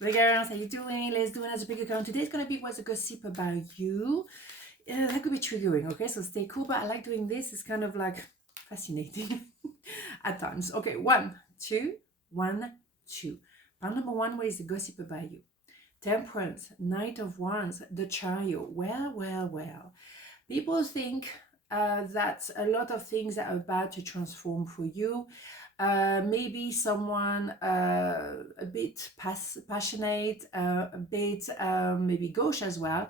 Hey girls, how you doing? Let's do another big account. Today's gonna be what's a gossip about you. That could be triggering, okay? So stay cool, but I like doing this. It's kind of like fascinating at times. Okay, one, two, one, two. Round number one, what is the gossip about you? Temperance, Knight of Wands, the Chariot. Well. People think that a lot of things are about to transform for you. Maybe someone a bit passionate, a bit maybe gauche as well.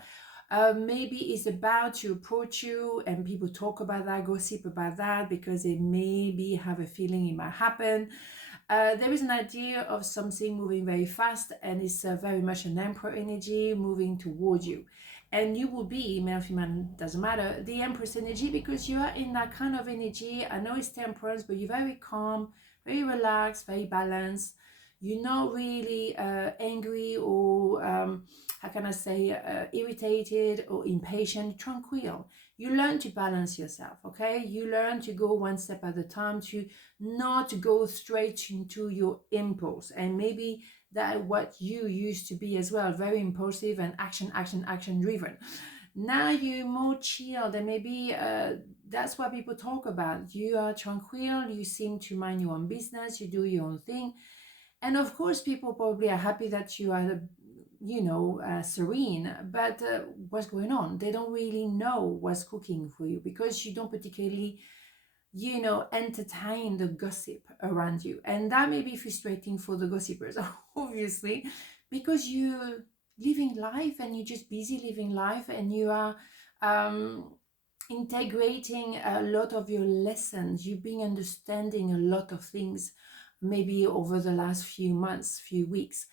Maybe it's about to approach you and people talk about that, gossip about that because they maybe have a feeling it might happen. There is an idea of something moving very fast and it's very much an emperor energy moving towards you. And you will be, male, female, doesn't matter, the empress energy because you are in that kind of energy. I know it's temperance, but you're very calm, very relaxed, very balanced. You're not really angry or, how can I say, irritated or impatient, tranquil. You learn to balance yourself, okay? You learn to go one step at a time, to not go straight into your impulse. And maybe that what you used to be as well, very impulsive and action driven. Now you're more chilled and maybe that's what people talk about. You are tranquil, you seem to mind your own business, you do your own thing. And of course, people probably are happy that you are, serene, but what's going on? They don't really know what's cooking for you because you don't particularly entertain the gossip around you. And that may be frustrating for the gossipers, obviously, because you're living life and you're just busy living life and you are integrating a lot of your lessons. You've been understanding a lot of things maybe over the last few months, few weeks.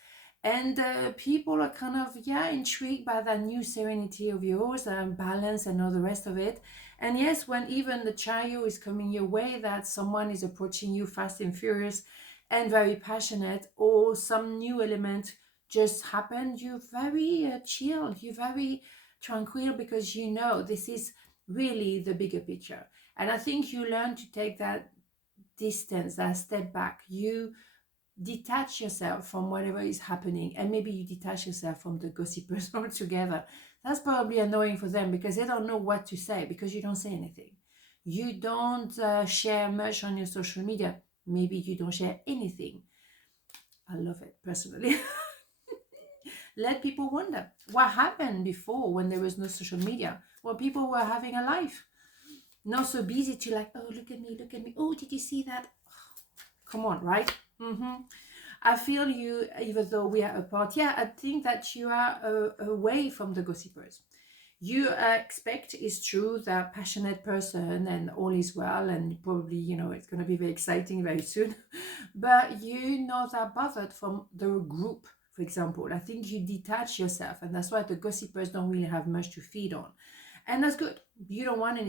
And people are kind of, intrigued by that new serenity of yours and balance and all the rest of it. And yes, when even the chariot is coming your way, that someone is approaching you fast and furious and very passionate, or some new element just happened, you're very chill, you're very tranquil because you know this is really the bigger picture. And I think you learn to take that distance, that step back. You detach yourself from whatever is happening, and maybe you detach yourself from the gossipers altogether. That's probably annoying for them because they don't know what to say because you don't say anything. You don't share much on your social media. Maybe you don't share anything. I love it personally. Let people wonder what happened before when there was no social media. Well, people were having a life, not so busy to like, oh, look at me, look at me. Oh, did you see that? Come on, right? I feel you, even though we are apart. Yeah, I think that you are away from the gossipers. You expect, it's true, that passionate person and all is well, and probably, it's going to be very exciting very soon. But you're not that bothered from the group, for example. I think you detach yourself, and that's why the gossipers don't really have much to feed on. And that's good. You don't want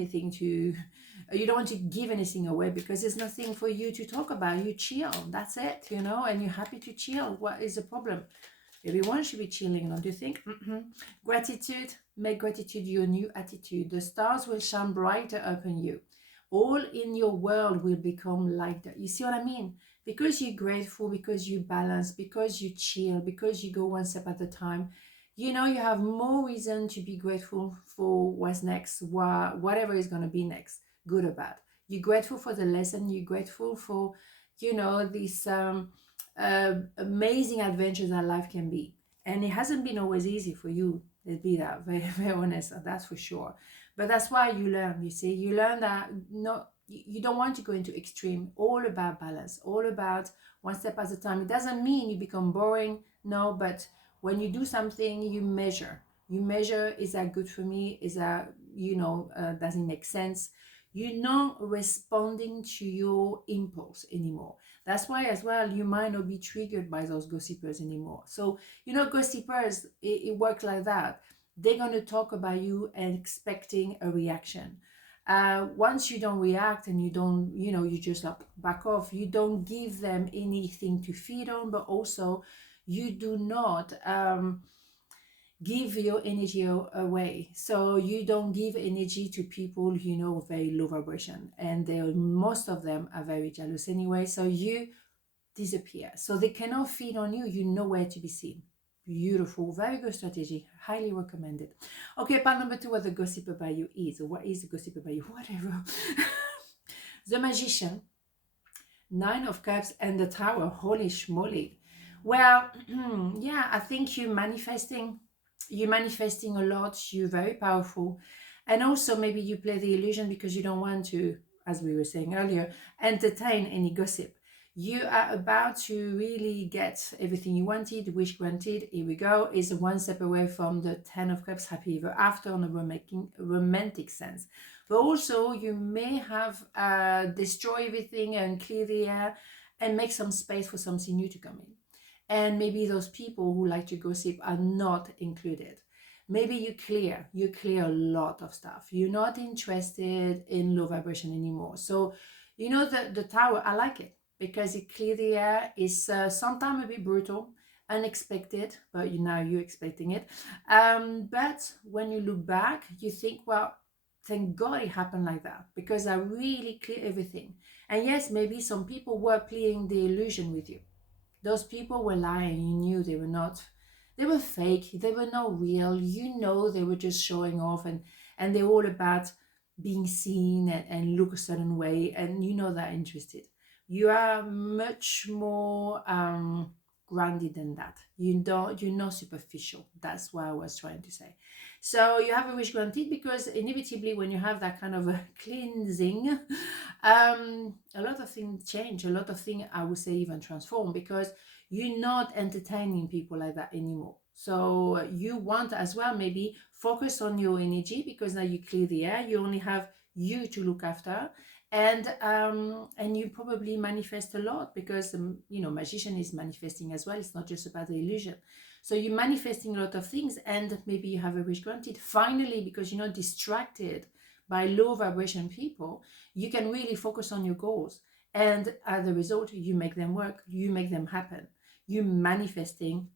you don't want to give anything away because there's nothing for you to talk about. You chill, that's it, and you're happy to chill. What is the problem? Everyone should be chilling, don't you think? Gratitude, make gratitude your new attitude. The stars will shine brighter upon you. All in your world will become lighter. You see what I mean? Because you're grateful, because you balance, because you chill, because you go one step at a time, you have more reason to be grateful for what's next, whatever is going to be next, good or bad. You're grateful for the lesson. You're grateful for, these amazing adventures that life can be. And it hasn't been always easy for you. Let's be that very, very honest. That's for sure. But that's why you learn. You see, you learn that you don't want to go into extreme. All about balance. All about one step at a time. It doesn't mean you become boring. No, but when you do something, you measure. You measure, is that good for me? Is that, does it make sense? You're not responding to your impulse anymore. That's why as well, you might not be triggered by those gossipers anymore. So, gossipers, it works like that. They're going to talk about you and expecting a reaction. Once you don't react and you don't, you just like back off, you don't give them anything to feed on, but also you do not give your energy away. So you don't give energy to people very low vibration, and most of them are very jealous anyway. So you disappear. So they cannot feed on you. You're nowhere to be seen. Beautiful, very good strategy. Highly recommended. Okay, part number 2, what the gossip about you is, or what is the gossip about you, whatever. The Magician, 9 of Cups, and the Tower. Holy schmoly. Well, yeah, I think you're manifesting a lot. You're very powerful. And also maybe you play the illusion because you don't want to, as we were saying earlier, entertain any gossip. You are about to really get everything you wanted, wish granted. Here we go. Is one step away from the 10 of Cups, happy ever after on a romantic sense. But also you may have destroy everything and clear the air and make some space for something new to come in. And maybe those people who like to gossip are not included. Maybe you clear a lot of stuff. You're not interested in low vibration anymore. So, you know, the Tower, I like it because it clear the air. Is sometimes a bit brutal, unexpected, but now you're expecting it. But when you look back, you think, well, thank God it happened like that because I really clear everything. And yes, maybe some people were playing the illusion with you. Those people were lying. You knew they were not. They were fake. They were not real. You know they were just showing off, and they're all about being seen and look a certain way. And you know they're interested. You are much more grounded than that. You're not superficial. That's what I was trying to say. So you have a wish granted because inevitably when you have that kind of a cleansing, a lot of things change. A lot of things, I would say, even transform because you're not entertaining people like that anymore. So you want as well maybe focus on your energy because now you clear the air. You only have you to look after, and you probably manifest a lot because you know, Magician is manifesting as well. It's not just about the illusion. So you're manifesting a lot of things, and maybe you have a wish granted finally because you're not distracted by low vibration people. You can really focus on your goals, and as a result you make them work, you make them happen, you manifesting.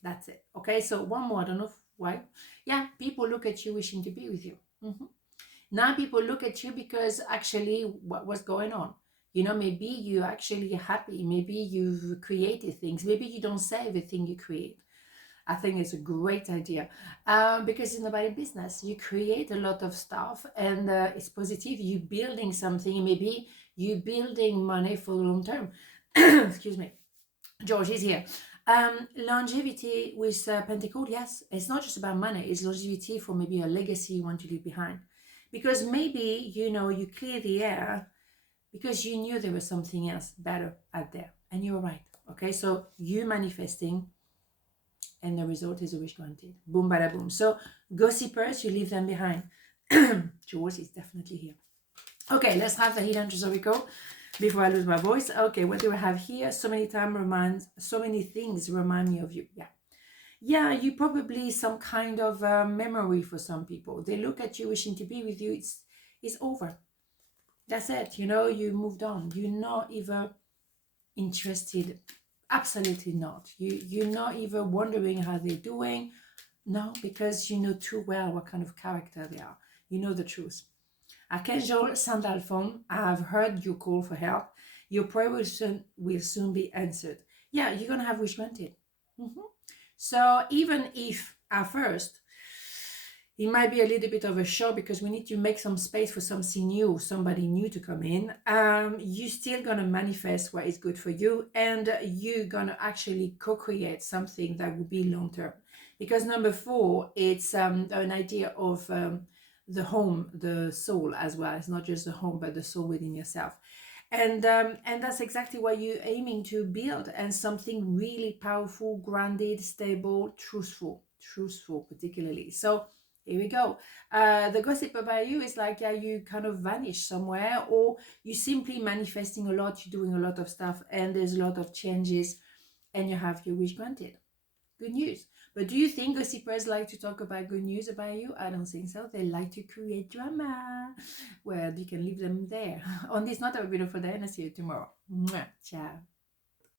That's it. Okay, so one more. I don't know why. Yeah, people look at you wishing to be with you. Now people look at you because actually what was going on, you know, maybe you're actually happy, maybe you've created things, maybe you don't say everything you create. I think it's a great idea because it's nobody business. You create a lot of stuff and it's positive. You're building something. Maybe you're building money for the long term. Excuse me. George is here. Longevity with Pentacle, yes. It's not just about money. It's longevity for maybe a legacy you want to leave behind. Because maybe, you know, you clear the air because you knew there was something else better out there. And you're right. Okay, so you manifesting and the result is a wish granted. Boom, bada boom. So gossipers, you leave them behind. George is definitely here. Okay, let's have the hidden Josorico before I lose my voice. Okay, what do I have here? So many things remind me of you. Yeah, you probably some kind of memory for some people. They look at you wishing to be with you. It's over. That's it. You know, you moved on. You're not even interested. Absolutely not. You're not even wondering how they're doing. No, because you know too well what kind of character they are. You know the truth. Archangel Sandalphon, I've heard your call for help. Your prayer will soon be answered. Yeah, you're going to have wish granted. So even if at first it might be a little bit of a shock because we need to make some space for something new, somebody new to come in, you're still going to manifest what is good for you, and you're going to actually co-create something that will be long-term. Because number 4, it's an idea of the home, the soul as well. It's not just the home, but the soul within yourself. And that's exactly what you're aiming to build, and something really powerful, grounded, stable, truthful particularly. So here we go. The gossip about you is like, yeah, you kind of vanish somewhere, or you simply manifesting a lot, you're doing a lot of stuff, and there's a lot of changes, and you have your wish granted. Good news. But do you think gossipers like to talk about good news about you? I don't think so. They like to create drama. Well, you can leave them there. On this note, have a beautiful day, and I'll see you tomorrow. Mwah. Ciao.